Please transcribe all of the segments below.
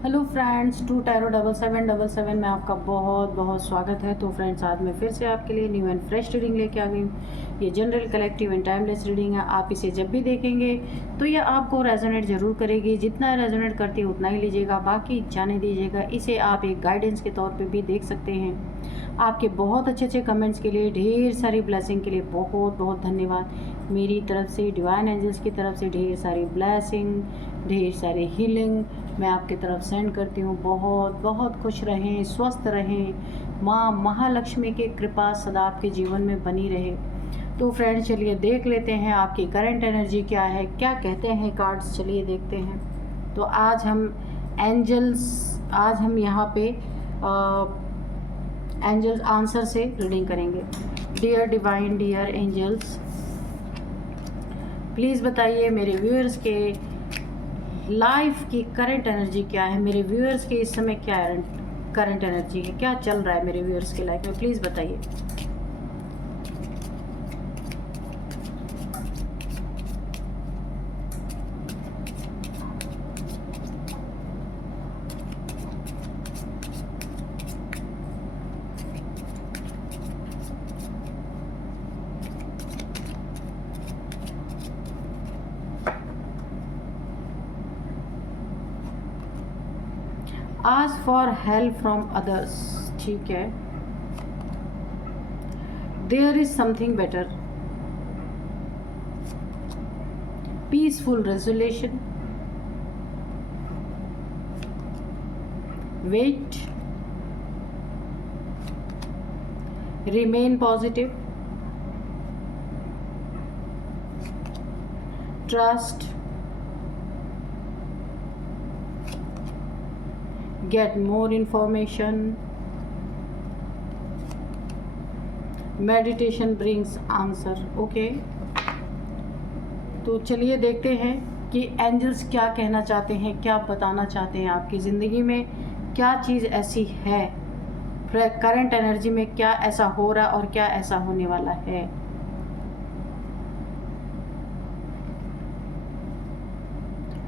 Hello friends, 2 टायरो 7777 में आपका बहुत बहुत स्वागत है। तो फ्रेंड्स, आज मैं फिर से आपके लिए न्यू एंड फ्रेश रीडिंग लेके आ गई हूँ। ये general, collective and timeless reading है। आप इसे जब भी देखेंगे तो ये आपको रेजोनेट ज़रूर करेगी। जितना रेजोनेट करती है उतना ही लीजिएगा, बाकी जाने दीजिएगा। इसे आप एक गाइडेंस के तौर पर भी देख सकते हैं। आपके बहुत अच्छे अच्छे कमेंट्स के लिए, ढेर सारी ब्लेसिंग के लिए बहुत बहुत धन्यवाद। मेरी तरफ से, डिवाइन एंजल्स की तरफ से ढेर सारी ब्लेसिंग, ढेर सारी हीलिंग मैं आपकी तरफ सेंड करती हूँ। बहुत बहुत खुश रहें, स्वस्थ रहें। माँ महालक्ष्मी की कृपा सदा आपके जीवन में बनी रहे। तो फ्रेंड्स, चलिए देख लेते हैं आपकी करंट एनर्जी क्या है, क्या कहते हैं कार्ड्स। चलिए देखते हैं। तो आज हम यहाँ पे एंजल्स आंसर से रीडिंग करेंगे। Dear divine, dear angels, please बताइए मेरे व्यूअर्स के लाइफ की करंट एनर्जी क्या है। मेरे व्यूअर्स के इस समय क्या करंट एनर्जी है, क्या चल रहा है मेरे व्यूअर्स के लाइफ में, प्लीज़ बताइए। Ask for help from others, ठीक है। There is something better, peaceful resolution, wait, remain positive, trust, get more information, meditation brings answer। Okay, तो चलिए देखते हैं कि एंजल्स क्या कहना चाहते हैं, क्या बताना चाहते हैं। आपकी ज़िंदगी में क्या चीज़ ऐसी है, करंट एनर्जी में क्या ऐसा हो रहा और क्या ऐसा होने वाला है।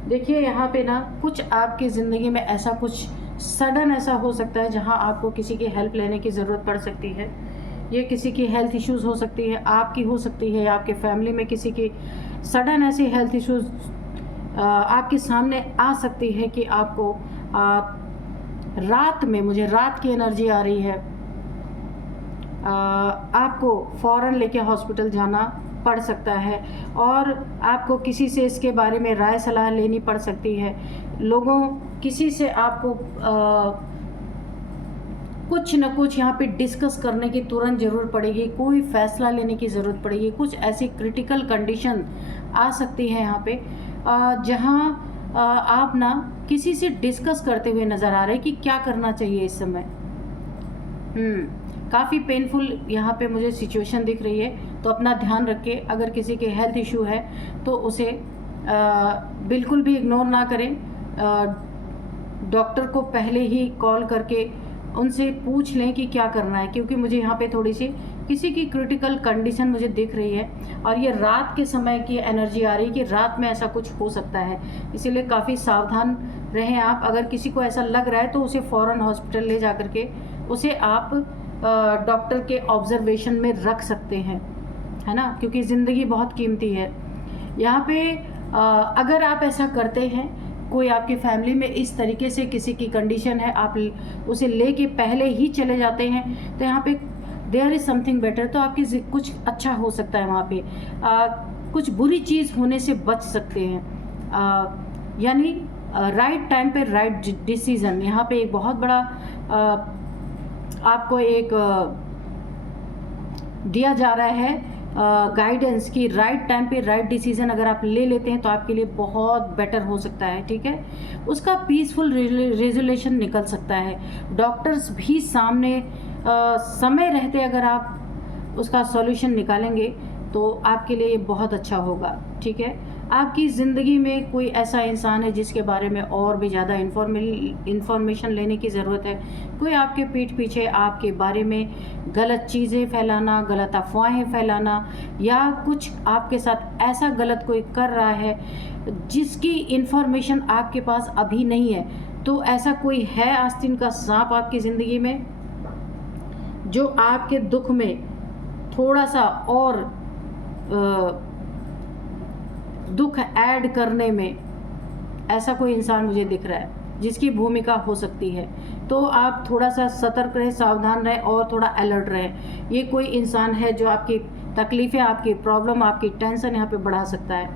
देखिए यहाँ पे ना, कुछ आपकी ज़िंदगी में ऐसा कुछ सडन ऐसा हो सकता है जहाँ आपको किसी की हेल्प लेने की ज़रूरत पड़ सकती है। ये किसी की हेल्थ इश्यूज़ हो सकती है, आपकी हो सकती है, आपके फैमिली में किसी की सडन ऐसी हेल्थ इश्यूज़ आपके सामने आ सकती है कि आपको रात में, मुझे रात की एनर्जी आ रही है, आपको फ़ौरन लेके हॉस्पिटल जाना पड़ सकता है और आपको किसी से इसके बारे में राय सलाह लेनी पड़ सकती है। किसी से आपको कुछ न कुछ यहाँ पे डिस्कस करने की तुरंत ज़रूरत पड़ेगी, कोई फैसला लेने की ज़रूरत पड़ेगी। कुछ ऐसी क्रिटिकल कंडीशन आ सकती है यहाँ पे जहाँ आप ना किसी से डिस्कस करते हुए नज़र आ रहे हैं कि क्या करना चाहिए इस समय। काफ़ी पेनफुल यहाँ पे मुझे सिचुएशन दिख रही है। तो अपना ध्यान रखिए, अगर किसी के हेल्थ इशू है तो उसे बिल्कुल भी इग्नोर ना करें। डॉक्टर को पहले ही कॉल करके उनसे पूछ लें कि क्या करना है, क्योंकि मुझे यहाँ पे थोड़ी सी किसी की क्रिटिकल कंडीशन मुझे दिख रही है और ये रात के समय की एनर्जी आ रही है कि रात में ऐसा कुछ हो सकता है। इसीलिए काफ़ी सावधान रहें आप। अगर किसी को ऐसा लग रहा है तो उसे फ़ौरन हॉस्पिटल ले जा करके उसे आप डॉक्टर के ऑब्जर्वेशन में रख सकते हैं, है ना, क्योंकि ज़िंदगी बहुत कीमती है। यहाँ पे अगर आप ऐसा करते हैं, कोई आपकी फैमिली में इस तरीके से किसी की कंडीशन है, आप उसे लेके पहले ही चले जाते हैं, तो यहाँ पे देयर इज़ समथिंग बेटर, तो आपकी कुछ अच्छा हो सकता है। वहाँ पे कुछ बुरी चीज़ होने से बच सकते हैं। यानी राइट टाइम पे राइट डिसीज़न। यहाँ पे एक बहुत बड़ा आपको एक दिया जा रहा है गाइडेंस की राइट टाइम पे राइट डिसीजन अगर आप ले लेते हैं तो आपके लिए बहुत बेटर हो सकता है, ठीक है। उसका पीसफुल रेजोल्यूशन निकल सकता है। डॉक्टर्स भी सामने समय रहते अगर आप उसका सॉल्यूशन निकालेंगे तो आपके लिए ये बहुत अच्छा होगा, ठीक है। आपकी ज़िंदगी में कोई ऐसा इंसान है जिसके बारे में और भी ज़्यादा इन्फॉर्मेशन लेने की ज़रूरत है। कोई आपके पीठ पीछे आपके बारे में गलत चीज़ें फैलाना, गलत अफवाहें फैलाना, या कुछ आपके साथ ऐसा गलत कोई कर रहा है जिसकी इन्फॉर्मेशन आपके पास अभी नहीं है, तो ऐसा कोई है आस्तीन का सांप आपकी ज़िंदगी में जो आपके दुख में थोड़ा सा और दुख ऐड करने में, ऐसा कोई इंसान मुझे दिख रहा है जिसकी भूमिका हो सकती है। तो आप थोड़ा सा सतर्क रहें, सावधान रहें और थोड़ा अलर्ट रहें। ये कोई इंसान है जो आपकी तकलीफ़ें, आपकी प्रॉब्लम, आपकी टेंशन यहाँ पे बढ़ा सकता है।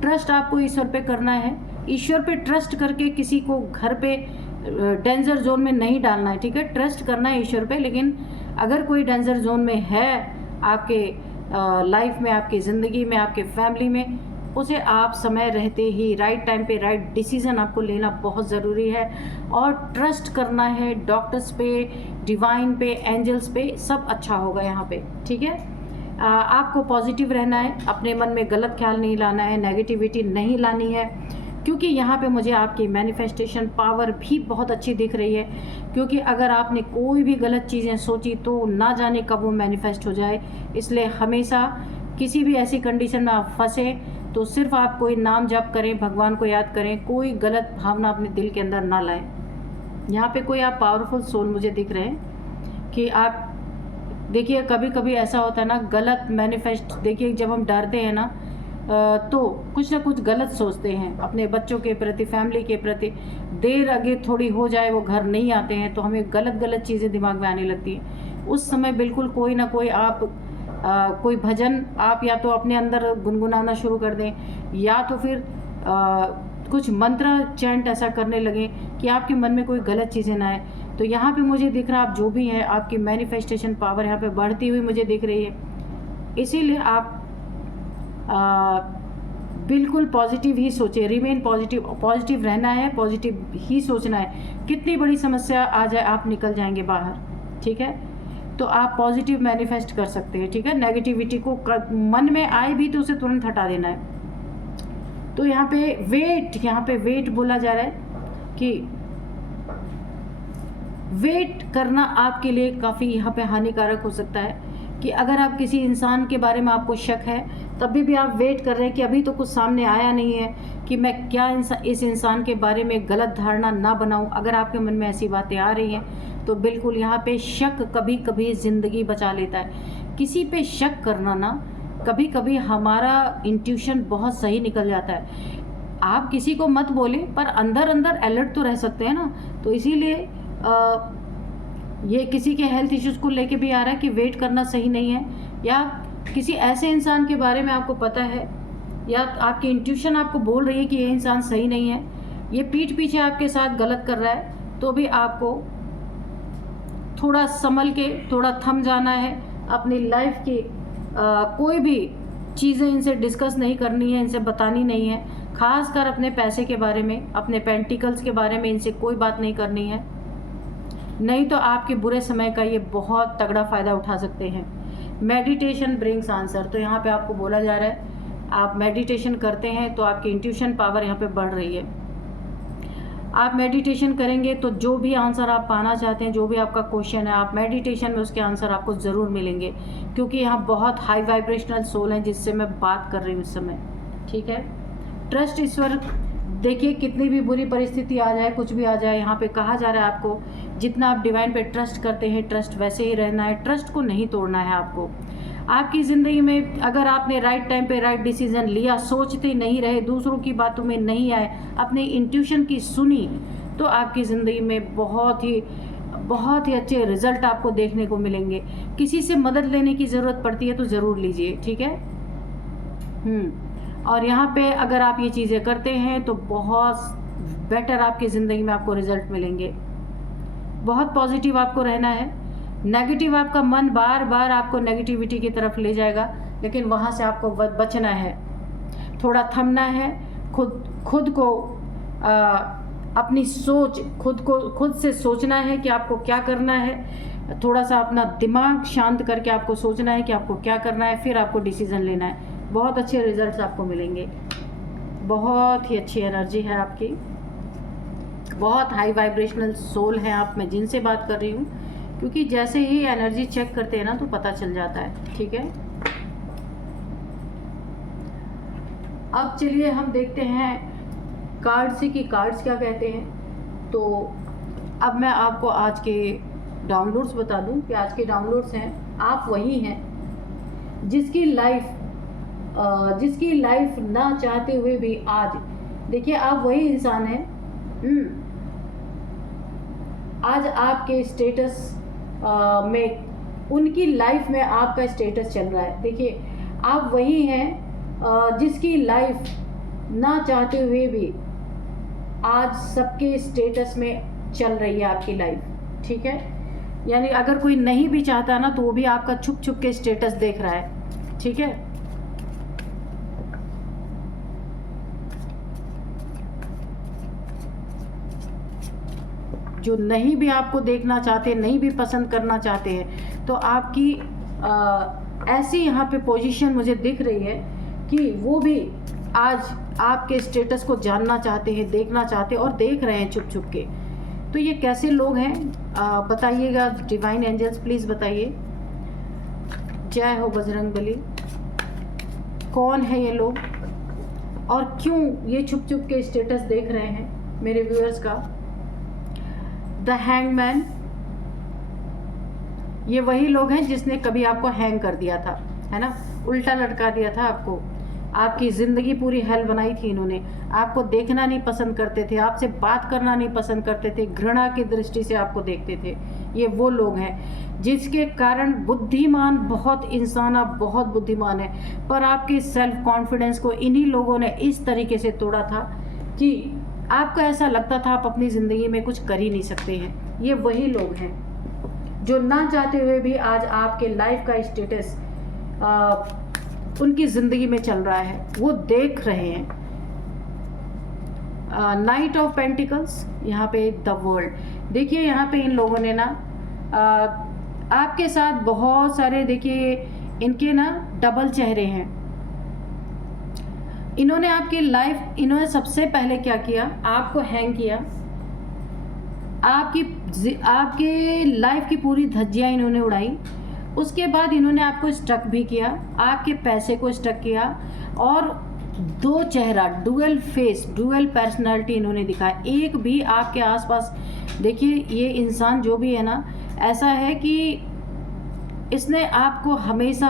ट्रस्ट आपको ईश्वर पे करना है। ईश्वर पे ट्रस्ट करके किसी को घर पे डेंजर जोन में नहीं डालना है, ठीक है। ट्रस्ट करना है ईश्वर पे, लेकिन अगर कोई डेंजर जोन में है आपके लाइफ में, आपकी ज़िंदगी में, आपके फैमिली में, उसे आप समय रहते ही राइट टाइम पे राइट डिसीज़न आपको लेना बहुत ज़रूरी है। और ट्रस्ट करना है डॉक्टर्स पे, डिवाइन पे, एंजल्स पे, सब अच्छा होगा यहाँ पे, ठीक है। आपको पॉजिटिव रहना है, अपने मन में गलत ख्याल नहीं लाना है, नेगेटिविटी नहीं लानी है, क्योंकि यहाँ पे मुझे आपकी मैनिफेस्टेशन पावर भी बहुत अच्छी दिख रही है। क्योंकि अगर आपने कोई भी गलत चीज़ें सोची तो ना जाने कब वो मैनिफेस्ट हो जाए। इसलिए हमेशा किसी भी ऐसी कंडीशन में आप फंसे तो सिर्फ आप कोई नाम जप करें, भगवान को याद करें, कोई गलत भावना अपने दिल के अंदर ना लाएं। यहाँ पे कोई आप पावरफुल सोल मुझे दिख रहे हैं कि आप देखिए, कभी कभी ऐसा होता है ना, गलत मैनिफेस्ट, देखिए जब हम डरते हैं ना तो कुछ ना कुछ गलत सोचते हैं अपने बच्चों के प्रति, फैमिली के प्रति। देर आगे थोड़ी हो जाए वो घर नहीं आते हैं तो हमें गलत गलत चीज़ें दिमाग में आने लगती हैं। उस समय बिल्कुल कोई ना कोई आप कोई भजन आप या तो अपने अंदर गुनगुनाना शुरू कर दें, या तो फिर कुछ मंत्र चैंट ऐसा करने लगें कि आपके मन में कोई गलत चीज़ें ना आए। तो यहाँ पे मुझे दिख रहा है आप जो भी हैं, आपकी मैनिफेस्टेशन पावर यहाँ पे बढ़ती हुई मुझे दिख रही है। इसीलिए आप बिल्कुल पॉजिटिव ही सोचें, रिमेन पॉजिटिव, पॉजिटिव रहना है, पॉजिटिव ही सोचना है। कितनी बड़ी समस्या आ जाए आप निकल जाएंगे बाहर, ठीक है। तो आप पॉजिटिव मैनिफेस्ट कर सकते हैं, ठीक है। नेगेटिविटी को मन में आए भी तो उसे तुरंत हटा देना है। तो यहाँ पे वेट बोला जा रहा है कि वेट करना आपके लिए काफ़ी यहाँ पे हानिकारक हो सकता है। कि अगर आप किसी इंसान के बारे में आपको शक है तभी भी आप वेट कर रहे हैं कि अभी तो कुछ सामने आया नहीं है कि मैं क्या इस इंसान के बारे में गलत धारणा ना बनाऊं। अगर आपके मन में ऐसी बातें आ रही हैं तो बिल्कुल यहाँ पे शक कभी कभी ज़िंदगी बचा लेता है। किसी पे शक करना ना, कभी कभी हमारा इंट्यूशन बहुत सही निकल जाता है। आप किसी को मत बोले पर अंदर अंदर अलर्ट तो रह सकते हैं ना। तो इसीलिए ये किसी के हेल्थ इश्यूज़ को लेके भी आ रहा है कि वेट करना सही नहीं है, या किसी ऐसे इंसान के बारे में आपको पता है या आपकी इंट्यूशन आपको बोल रही है कि ये इंसान सही नहीं है, ये पीठ पीछे आपके साथ गलत कर रहा है, तो भी आपको थोड़ा संभल के, थोड़ा थम जाना है। अपनी लाइफ की कोई भी चीज़ें इनसे डिस्कस नहीं करनी है, इनसे बतानी नहीं है। खासकर अपने पैसे के बारे में, अपने पेंटिकल्स के बारे में इनसे कोई बात नहीं करनी है, नहीं तो आपके बुरे समय का ये बहुत तगड़ा फ़ायदा उठा सकते हैं। मेडिटेशन ब्रिंग्स आंसर, तो यहाँ पे आपको बोला जा रहा है आप मेडिटेशन करते हैं तो आपकी इंट्यूशन पावर यहाँ पे बढ़ रही है। आप मेडिटेशन करेंगे तो जो भी आंसर आप पाना चाहते हैं, जो भी आपका क्वेश्चन है, आप मेडिटेशन में उसके आंसर आपको ज़रूर मिलेंगे। क्योंकि यहाँ बहुत हाई वाइब्रेशनल सोल हैं जिससे मैं बात कर रही हूँ इस समय, ठीक है। ट्रस्ट ईश्वर, देखिए कितनी भी बुरी परिस्थिति आ जाए, कुछ भी आ जाए, यहाँ पे कहा जा रहा है आपको जितना आप डिवाइन पे ट्रस्ट करते हैं, ट्रस्ट वैसे ही रहना है, ट्रस्ट को नहीं तोड़ना है आपको। आपकी ज़िंदगी में अगर आपने राइट टाइम पे राइट डिसीज़न लिया, सोचते नहीं रहे, दूसरों की बातों में नहीं आए, अपने इंट्यूशन की सुनी, तो आपकी ज़िंदगी में बहुत ही अच्छे रिजल्ट आपको देखने को मिलेंगे। किसी से मदद लेने की ज़रूरत पड़ती है तो ज़रूर लीजिए, ठीक है। और यहाँ पे अगर आप ये चीज़ें करते हैं तो बहुत बेटर आपकी ज़िंदगी में आपको रिजल्ट मिलेंगे। बहुत पॉजिटिव आपको रहना है। नेगेटिव आपका मन बार बार आपको नेगेटिविटी की तरफ ले जाएगा, लेकिन वहाँ से आपको बचना है, थोड़ा थमना है, खुद को अपनी सोच, खुद से सोचना है कि आपको क्या करना है। थोड़ा सा अपना दिमाग शांत करके आपको सोचना है कि आपको क्या करना है, फिर आपको डिसीज़न लेना है। बहुत अच्छे रिजल्ट्स आपको मिलेंगे। बहुत ही अच्छी एनर्जी है आपकी, बहुत हाई वाइब्रेशनल सोल है आप, मैं जिनसे बात कर रही हूँ। क्योंकि जैसे ही एनर्जी चेक करते हैं ना तो पता चल जाता है, ठीक है। अब चलिए हम देखते हैं कार्ड्स की कार्ड्स क्या कहते हैं। तो अब मैं आपको आज के डाउनलोड्स बता दूं कि आज के डाउनलोड्स हैं, आप वही हैं जिसकी लाइफ ना चाहते हुए भी आज देखिए आप वही इंसान हैं। आज आपके स्टेटस में, उनकी लाइफ में आपका स्टेटस चल रहा है। देखिए आप वही हैं जिसकी लाइफ ना चाहते हुए भी आज सबके स्टेटस में चल रही है आपकी लाइफ, ठीक है। यानी अगर कोई नहीं भी चाहता ना तो वो भी आपका छुप छुप के स्टेटस देख रहा है, ठीक है। जो नहीं भी आपको देखना चाहते, नहीं भी पसंद करना चाहते हैं, तो आपकी ऐसी यहाँ पे पोजीशन मुझे दिख रही है कि वो भी आज आपके स्टेटस को जानना चाहते हैं, देखना चाहते हैं और देख रहे हैं छुप छुप के। तो ये कैसे लोग हैं बताइएगा, डिवाइन एंजल्स प्लीज़ बताइए। जय हो बजरंगबली। कौन है ये लोग और क्यों ये छुप छुप के स्टेटस देख रहे हैं मेरे व्यूअर्स का। द हैंगमैन, ये वही लोग हैं जिसने कभी आपको हैंग कर दिया था, है ना, उल्टा लटका दिया था आपको, आपकी ज़िंदगी पूरी हेल बनाई थी इन्होंने। आपको देखना नहीं पसंद करते थे, आपसे बात करना नहीं पसंद करते थे, घृणा की दृष्टि से आपको देखते थे। ये वो लोग हैं जिसके कारण बुद्धिमान बहुत इंसान, आप बहुत बुद्धिमान है, पर आपके सेल्फ कॉन्फिडेंस को इन्हीं लोगों ने इस तरीके से तोड़ा था कि आपको ऐसा लगता था आप अपनी ज़िंदगी में कुछ कर ही नहीं सकते हैं। ये वही लोग हैं जो ना चाहते हुए भी आज आपके लाइफ का स्टेटस उनकी ज़िंदगी में चल रहा है, वो देख रहे हैं। नाइट ऑफ पेंटिकल्स, यहाँ पे द वर्ल्ड। देखिए यहाँ पे इन लोगों ने ना आपके साथ बहुत सारे, देखिए इनके ना डबल चेहरे हैं। इन्होंने आपकी लाइफ, इन्होंने सबसे पहले क्या किया, आपको हैंग किया, आपके लाइफ की पूरी धज्जियाँ इन्होंने उड़ाई। उसके बाद इन्होंने आपको स्टक भी किया, आपके पैसे को स्टक किया और दो चेहरा, डुअल फेस, डुअल पर्सनालिटी इन्होंने दिखाया। एक भी आपके आसपास, देखिए ये इंसान जो भी है ना, ऐसा है कि इसने आपको हमेशा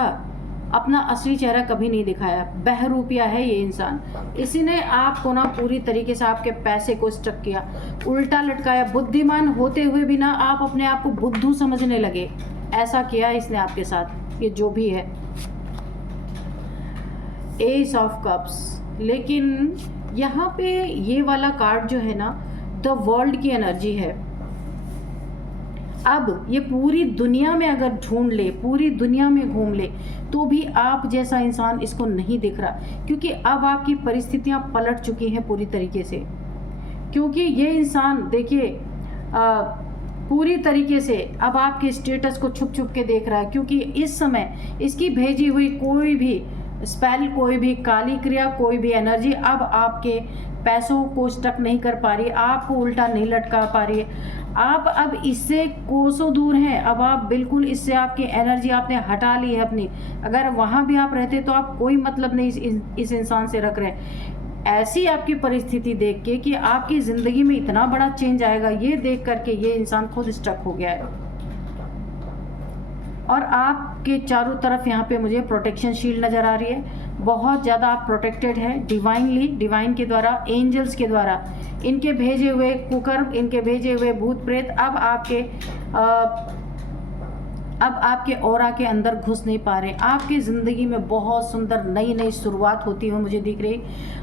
अपना असली चेहरा कभी नहीं दिखाया, बहरूपिया है ये इंसान। इसी ने आपको ना पूरी तरीके से आपके पैसे को स्टक किया, उल्टा लटकाया। बुद्धिमान होते हुए भी ना आप अपने आप को बुद्धू समझने लगे, ऐसा किया इसने आपके साथ, ये जो भी है। एस ऑफ कप्स, लेकिन यहाँ पे ये वाला कार्ड जो है ना, द वर्ल्ड की एनर्जी है। अब ये पूरी दुनिया में अगर ढूंढ ले, पूरी दुनिया में घूम ले, तो भी आप जैसा इंसान इसको नहीं दिख रहा, क्योंकि अब आपकी परिस्थितियाँ पलट चुकी हैं पूरी तरीके से। क्योंकि ये इंसान देखिए पूरी तरीके से अब आपके स्टेटस को छुप छुप के देख रहा है, क्योंकि इस समय इसकी भेजी हुई कोई भी स्पेल, कोई भी काली क्रिया, कोई भी एनर्जी अब आपके पैसों को स्टक नहीं कर पा रही, आपको उल्टा नहीं लटका पा रही है। आप अब इससे कोसों दूर हैं, अब आप बिल्कुल इससे, आपकी एनर्जी आपने हटा ली है अपनी। अगर वहाँ भी आप रहते तो आप कोई मतलब नहीं इस इंसान से रख रहे हैं। ऐसी आपकी परिस्थिति देख के कि आपकी ज़िंदगी में इतना बड़ा चेंज आएगा, ये देख करके ये इंसान खुद स्टक हो गया है। और आपके चारों तरफ यहाँ पे मुझे प्रोटेक्शन शील्ड नज़र आ रही है, बहुत ज़्यादा आप प्रोटेक्टेड है डिवाइनली, डिवाइन के द्वारा, एंजल्स के द्वारा, इनके भेजे हुए कुकर्म, इनके भेजे हुए भूत प्रेत अब आपके ऑरा के अंदर घुस नहीं पा रहे। आपकी ज़िंदगी में बहुत सुंदर नई नई शुरुआत होती हुई मुझे दिख रही,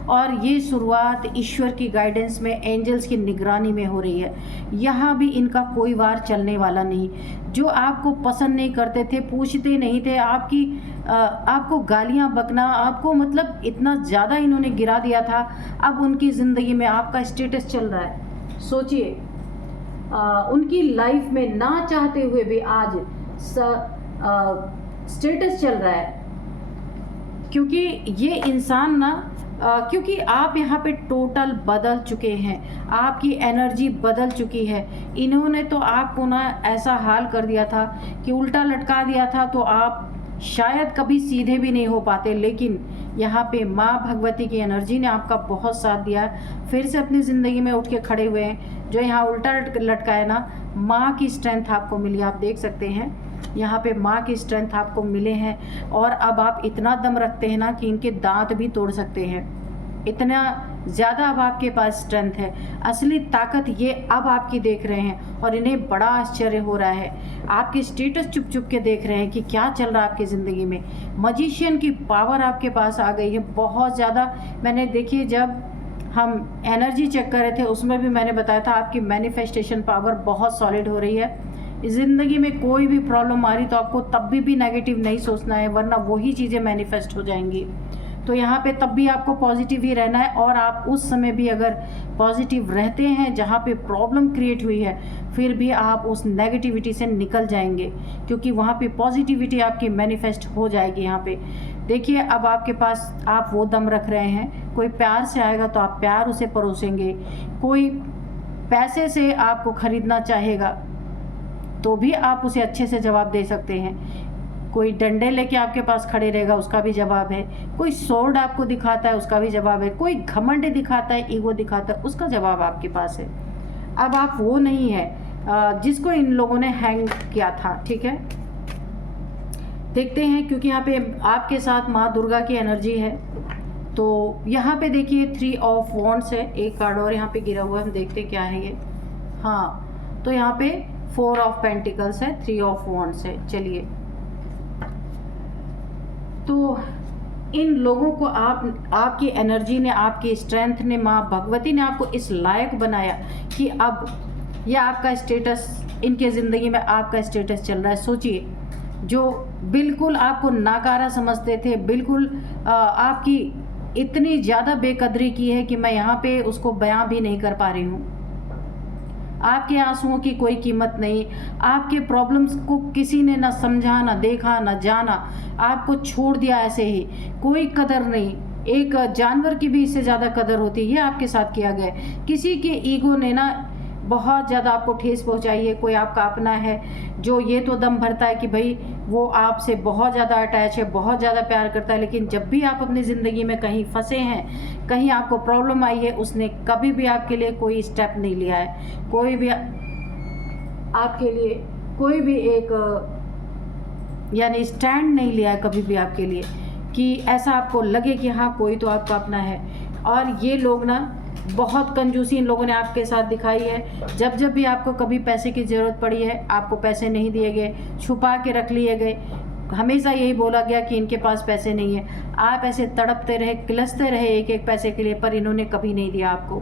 और ये शुरुआत ईश्वर की गाइडेंस में, एंजल्स की निगरानी में हो रही है। यहाँ भी इनका कोई वार चलने वाला नहीं। जो आपको पसंद नहीं करते थे, पूछते नहीं थे, आपको गालियाँ बकना, आपको मतलब इतना ज़्यादा इन्होंने गिरा दिया था, अब उनकी ज़िंदगी में आपका स्टेटस चल रहा है। सोचिए उनकी लाइफ में ना चाहते हुए भी आज स्टेटस चल रहा है, क्योंकि ये इंसान ना क्योंकि आप यहाँ पे टोटल बदल चुके हैं, आपकी एनर्जी बदल चुकी है। इन्होंने तो आपको ना ऐसा हाल कर दिया था कि उल्टा लटका दिया था, तो आप शायद कभी सीधे भी नहीं हो पाते, लेकिन यहाँ पे माँ भगवती की एनर्जी ने आपका बहुत साथ दिया है, फिर से अपनी ज़िंदगी में उठ के खड़े हुए हैं। जो यहाँ उल्टा लटका है ना, माँ की स्ट्रेंथ आपको मिली, आप देख सकते हैं यहाँ पे माँ की स्ट्रेंथ आपको मिले हैं। और अब आप इतना दम रखते हैं ना कि इनके दांत भी तोड़ सकते हैं, इतना ज़्यादा अब आपके पास स्ट्रेंथ है। असली ताकत ये अब आपकी देख रहे हैं और इन्हें बड़ा आश्चर्य हो रहा है। आपके स्टेटस चुप चुप के देख रहे हैं कि क्या चल रहा है आपकी ज़िंदगी में। मजिशियन की पावर आपके पास आ गई है बहुत ज़्यादा। मैंने देखिए, जब हम एनर्जी चेक कर रहे थे उसमें भी मैंने बताया था आपकी मैनिफेस्टेशन पावर बहुत सॉलिड हो रही है। ज़िंदगी में कोई भी प्रॉब्लम आ रही तो आपको तब भी नेगेटिव नहीं सोचना है, वरना वही चीज़ें मैनिफेस्ट हो जाएंगी। तो यहाँ पे तब भी आपको पॉजिटिव ही रहना है। और आप उस समय भी अगर पॉजिटिव रहते हैं जहाँ पे प्रॉब्लम क्रिएट हुई है, फिर भी आप उस नेगेटिविटी से निकल जाएंगे, क्योंकि वहाँ पे पॉजिटिविटी आपकी मैनिफेस्ट हो जाएगी। यहाँ पे देखिए, अब आपके पास आप वो दम रख रहे हैं। कोई प्यार से आएगा तो आप प्यार उसे परोसेंगे, कोई पैसे से आपको ख़रीदना चाहेगा तो भी आप उसे अच्छे से जवाब दे सकते हैं। कोई डंडे लेके आपके पास खड़े रहेगा, उसका भी जवाब है। कोई सोर्ड आपको दिखाता है, उसका भी जवाब है। कोई घमंड दिखाता है, ईगो दिखाता है, उसका जवाब आपके पास है। अब आप वो नहीं है जिसको इन लोगों ने हैंग किया था, ठीक है। देखते हैं, क्योंकि यहाँ पे आपके साथ माँ दुर्गा की एनर्जी है। तो यहाँ पे देखिए 3 ऑफ वॉन्ड्स है, एक कार्ड और यहाँ पे गिरा हुआ है, हम देखते क्या है ये। हाँ, तो यहाँ पे 4 ऑफ पेंटिकल्स है, 3 ऑफ वॉन्ड्स है। चलिए, तो इन लोगों को आपकी एनर्जी ने, आपकी स्ट्रेंथ ने, माँ भगवती ने आपको इस लायक बनाया कि अब ये आपका स्टेटस, इनके ज़िंदगी में आपका स्टेटस चल रहा है। सोचिए, जो बिल्कुल आपको नाकारा समझते थे, बिल्कुल आपकी इतनी ज़्यादा बेकदरी की है कि मैं यहाँ पे उसको बयां भी नहीं कर पा रही हूँ। आपके आंसुओं की कोई कीमत नहीं, आपके प्रॉब्लम्स को किसी ने ना समझा, ना देखा, ना जाना, आपको छोड़ दिया ऐसे ही, कोई कदर नहीं। एक जानवर की भी इससे ज़्यादा कदर होती है, ये आपके साथ किया गया है। किसी के ईगो ने ना बहुत ज़्यादा आपको ठेस पहुंचाई है। कोई आपका अपना है जो ये तो दम भरता है कि भाई वो आपसे बहुत ज़्यादा अटैच है, बहुत ज़्यादा प्यार करता है, लेकिन जब भी आप अपनी ज़िंदगी में कहीं फंसे हैं, कहीं आपको प्रॉब्लम आई है, उसने कभी भी आपके लिए कोई स्टेप नहीं लिया है। कोई भी आपके लिए कोई भी एक यानी स्टैंड नहीं लिया है कभी भी आपके लिए, कि ऐसा आपको लगे कि हाँ कोई तो आपका अपना है। और ये लोग ना बहुत कंजूसी इन लोगों ने आपके साथ दिखाई है। जब जब भी आपको कभी पैसे की ज़रूरत पड़ी है, आपको पैसे नहीं दिए गए, छुपा के रख लिए गए। हमेशा यही बोला गया कि इनके पास पैसे नहीं है। आप ऐसे तड़पते रहे, किलसते रहे एक एक पैसे के लिए, पर इन्होंने कभी नहीं दिया आपको।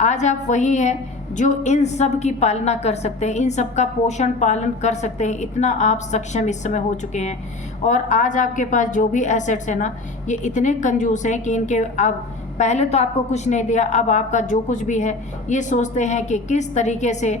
आज आप वही हैं जो इन सब की पालना कर सकते हैं, इन सब का पोषण पालन कर सकते हैं। इतना आप सक्षम इस समय हो चुके हैं। और आज आपके पास जो भी एसेट्स है ना, ये इतने कंजूस हैं कि इनके अब पहले तो आपको कुछ नहीं दिया, अब आपका जो कुछ भी है ये सोचते हैं कि किस तरीके से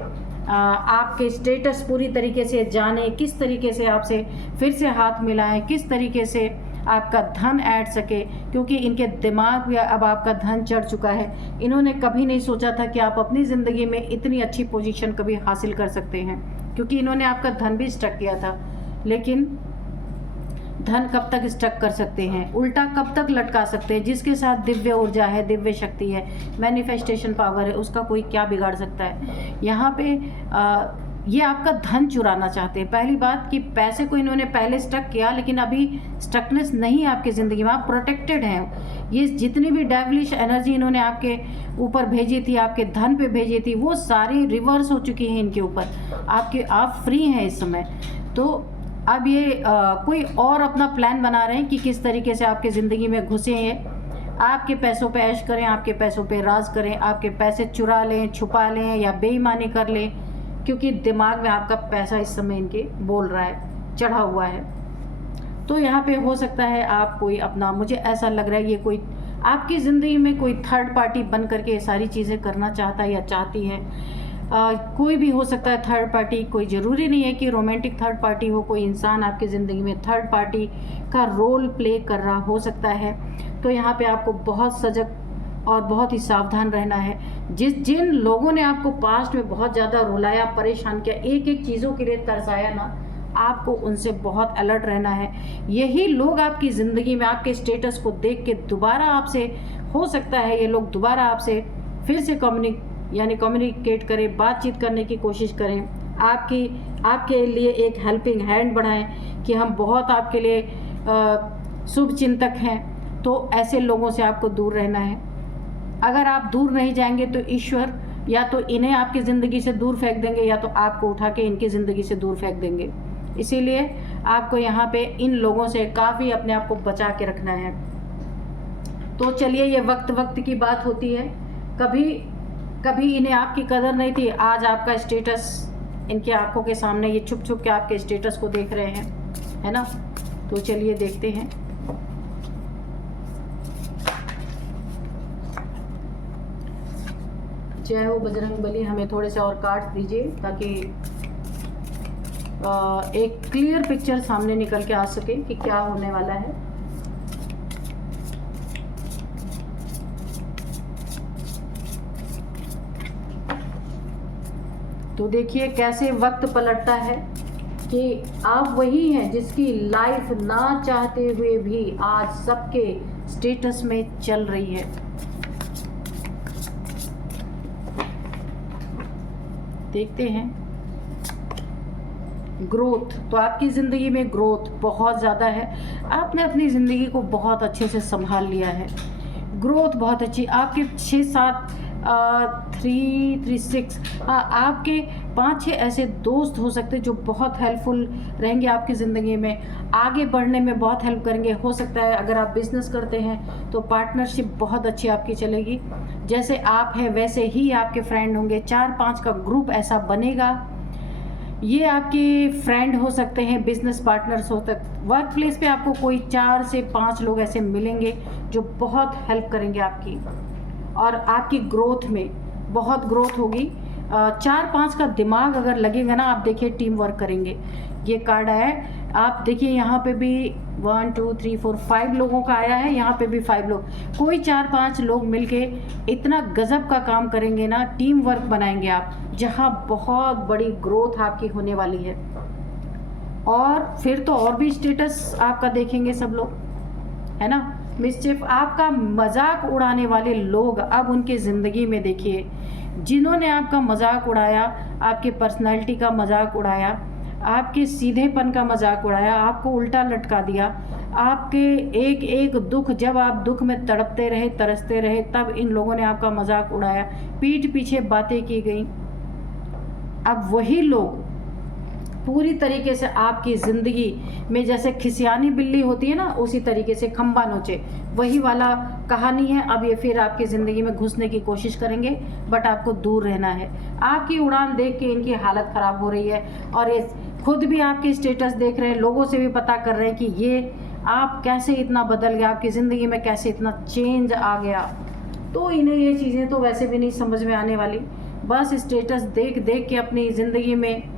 आपके स्टेटस पूरी तरीके से जाने, किस तरीके से आपसे फिर से हाथ मिलाएं, किस तरीके से आपका धन ऐड सके, क्योंकि इनके दिमाग में अब आपका धन चढ़ चुका है। इन्होंने कभी नहीं सोचा था कि आप अपनी ज़िंदगी में इतनी अच्छी पोजीशन कभी हासिल कर सकते हैं, क्योंकि इन्होंने आपका धन भी स्टक किया था। लेकिन धन कब तक स्टक कर सकते हैं, उल्टा कब तक लटका सकते हैं। जिसके साथ दिव्य ऊर्जा है, दिव्य शक्ति है, मैनिफेस्टेशन पावर है, उसका कोई क्या बिगाड़ सकता है। यहाँ पे ये आपका धन चुराना चाहते हैं। पहली बात कि पैसे को इन्होंने पहले स्टक किया, लेकिन अभी स्टकनेस नहीं है आपकी ज़िंदगी में, आप प्रोटेक्टेड हैं। ये जितनी भी डेविलिश एनर्जी इन्होंने आपके ऊपर भेजी थी, आपके धन पे भेजी थी, वो सारी रिवर्स हो चुकी हैं इनके ऊपर। आप फ्री हैं इस समय। तो अब ये कोई और अपना प्लान बना रहे हैं कि किस तरीके से आपकी ज़िंदगी में घुसे हैं, आपके पैसों पे ऐश करें, आपके पैसों पे राज करें, आपके पैसे चुरा लें, छुपा लें या बेईमानी कर लें, क्योंकि दिमाग में आपका पैसा इस समय इनके बोल रहा है, चढ़ा हुआ है। तो यहाँ पे हो सकता है आप कोई अपना, मुझे ऐसा लग रहा है ये कोई आपकी ज़िंदगी में कोई थर्ड पार्टी बन करके ये सारी चीज़ें करना चाहता है या चाहती है। कोई भी हो सकता है थर्ड पार्टी, कोई ज़रूरी नहीं है कि रोमांटिक थर्ड पार्टी हो। कोई इंसान आपकी ज़िंदगी में थर्ड पार्टी का रोल प्ले कर रहा हो सकता है। तो यहाँ पे आपको बहुत सजग और बहुत ही सावधान रहना है। जिन लोगों ने आपको पास्ट में बहुत ज़्यादा रुलाया, परेशान किया, एक एक चीज़ों के लिए तरसाया ना, आपको उनसे बहुत अलर्ट रहना है। यही लोग आपकी ज़िंदगी में आपके स्टेटस को देख के दोबारा आपसे, हो सकता है ये लोग दोबारा आपसे फिर से कम्युनिकेट करें, बातचीत करने की कोशिश करें, आपके लिए एक हेल्पिंग हैंड बढ़ाएं कि हम बहुत आपके लिए शुभ चिंतक हैं। तो ऐसे लोगों से आपको दूर रहना है। अगर आप दूर नहीं जाएंगे तो ईश्वर या तो इन्हें आपकी ज़िंदगी से दूर फेंक देंगे या तो आपको उठा के इनकी ज़िंदगी से दूर फेंक देंगे। इसीलिए आपको यहाँ पे इन लोगों से काफ़ी अपने आप को बचा के रखना है। तो चलिए, ये वक्त की बात होती है। कभी इन्हें आपकी कदर नहीं थी, आज आपका स्टेटस इनकी आंखों के सामने, ये छुप छुप के आपके स्टेटस को देख रहे हैं, है ना। तो चलिए देखते हैं। जय हो बजरंग बली। हमें थोड़े से और कार्ड दीजिए ताकि एक क्लियर पिक्चर सामने निकल के आ सके कि क्या होने वाला है। तो देखिए कैसे वक्त पलटता है कि आप वही हैं जिसकी लाइफ ना चाहते हुए भी आज सबके स्टेटस में चल रही है। देखते हैं ग्रोथ। तो आपकी ज़िंदगी में ग्रोथ बहुत ज़्यादा है। आपने अपनी ज़िंदगी को बहुत अच्छे से संभाल लिया है। ग्रोथ बहुत अच्छी। आपके 6-7 3-6 आपके 5-6 ऐसे दोस्त हो सकते हैं जो बहुत हेल्पफुल रहेंगे आपकी ज़िंदगी में, आगे बढ़ने में बहुत हेल्प करेंगे। हो सकता है अगर आप बिज़नेस करते हैं तो पार्टनरशिप बहुत अच्छी आपकी चलेगी। जैसे आप हैं वैसे ही आपके फ्रेंड होंगे। 4-5 का ग्रुप ऐसा बनेगा। ये आपके फ्रेंड हो सकते हैं, बिजनेस पार्टनर्स हो तक। वर्क प्लेस पे आपको कोई 4 से 5 लोग ऐसे मिलेंगे जो बहुत हेल्प करेंगे आपकी, और आपकी ग्रोथ में बहुत ग्रोथ होगी। 4-5 का दिमाग अगर लगेगा ना, आप देखिए टीम वर्क करेंगे। ये कार्ड आया है, आप देखिए यहाँ पे भी 1 2 3 4 5 लोगों का आया है, यहाँ पे भी 5 लोग। कोई 4-5 लोग मिलके इतना गजब का काम करेंगे ना, टीम वर्क बनाएंगे आप, जहाँ बहुत बड़ी ग्रोथ आपकी होने वाली है। और फिर तो और भी स्टेटस आपका देखेंगे सब लोग, है ना। मिस्चिफ, आपका मजाक उड़ाने वाले लोग अब उनकी ज़िंदगी में देखिए, जिन्होंने आपका मजाक उड़ाया, आपके पर्सनालिटी का मजाक उड़ाया, आपके सीधेपन का मजाक उड़ाया, आपको उल्टा लटका दिया, आपके एक एक दुख, जब आप दुख में तड़पते रहे, तरसते रहे, तब इन लोगों ने आपका मजाक उड़ाया, पीठ पीछे बातें की गई। अब वही लोग पूरी तरीके से आपकी ज़िंदगी में, जैसे खिसियानी बिल्ली होती है ना, उसी तरीके से खंबा नोचे, वही वाला कहानी है। अब ये फिर आपकी ज़िंदगी में घुसने की कोशिश करेंगे, बट आपको दूर रहना है। आपकी उड़ान देख के इनकी हालत ख़राब हो रही है, और ये खुद भी आपके स्टेटस देख रहे हैं, लोगों से भी पता कर रहे हैं कि ये आप कैसे इतना बदल गया, आपकी ज़िंदगी में कैसे इतना चेंज आ गया। तो इन्हें ये चीज़ें तो वैसे भी नहीं समझ में आने वाली, बस स्टेटस देख देख के अपनी ज़िंदगी में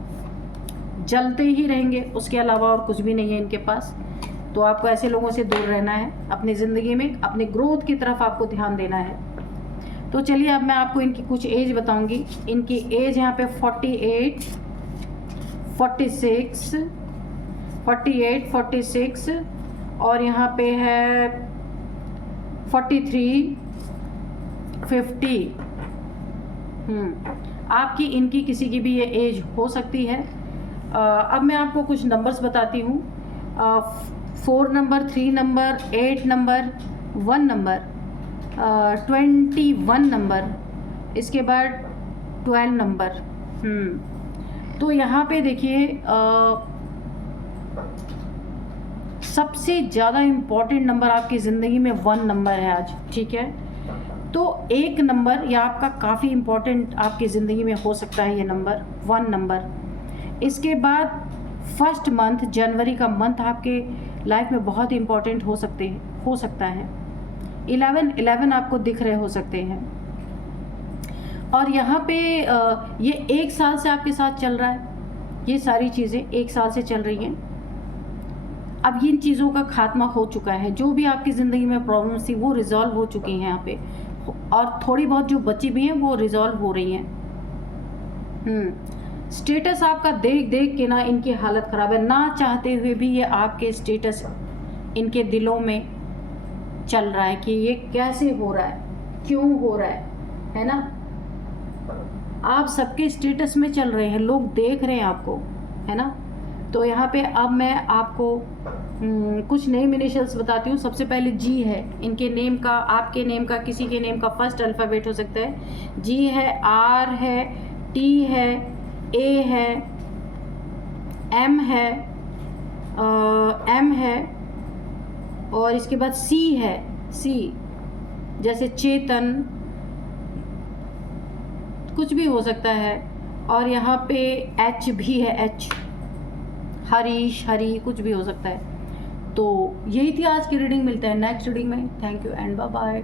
जलते ही रहेंगे, उसके अलावा और कुछ भी नहीं है इनके पास। तो आपको ऐसे लोगों से दूर रहना है। अपनी ज़िंदगी में अपने ग्रोथ की तरफ आपको ध्यान देना है। तो चलिए अब मैं आपको इनकी कुछ एज बताऊंगी। इनकी एज यहाँ पे 48, 46 और यहाँ पे है 43, 50। आपकी इनकी किसी की भी ये एज हो सकती है। अब मैं आपको कुछ नंबर्स बताती हूँ। 4 number, 3 number, 8 number, 1 number, 21 number, इसके बाद 12 नंबर। तो यहाँ पे देखिए सबसे ज़्यादा इम्पॉर्टेंट नंबर आपकी ज़िंदगी में 1 नंबर है आज, ठीक है। तो 1 नंबर या आपका काफ़ी इम्पॉर्टेंट आपकी ज़िंदगी में हो सकता है ये नंबर, 1 नंबर। इसके बाद फर्स्ट मंथ, जनवरी का मंथ आपके लाइफ में बहुत इम्पॉर्टेंट हो सकता है। 11 आपको दिख रहे हो सकते हैं। और यहाँ पे ये 1 साल से आपके साथ चल रहा है, ये सारी चीज़ें 1 साल से चल रही हैं। अब इन चीज़ों का खात्मा हो चुका है, जो भी आपकी ज़िंदगी में प्रॉब्लम्स थी वो रिजॉल्व हो चुकी हैं यहाँ पे, और थोड़ी बहुत जो बची भी हैं वो रिजॉल्व हो रही हैं। स्टेटस आपका देख देख के ना इनकी हालत ख़राब है, ना चाहते हुए भी ये आपके स्टेटस इनके दिलों में चल रहा है कि ये कैसे हो रहा है, क्यों हो रहा है ना। आप सबके स्टेटस में चल रहे हैं, लोग देख रहे हैं आपको, है ना। तो यहाँ पे अब मैं आपको कुछ नेम इनिशियल्स बताती हूँ। सबसे पहले जी है, इनके नेम का, आपके नेम का, किसी के नेम का फर्स्ट अल्फ़ाबेट हो सकता है। जी है, आर है, टी है, ए है, एम है और इसके बाद सी है। सी जैसे चेतन, कुछ भी हो सकता है। और यहाँ पे एच भी है, एच, हरीश, हरी, कुछ भी हो सकता है। तो यही थी आज की रीडिंग। मिलते हैं नेक्स्ट रीडिंग में। Thank you and bye bye.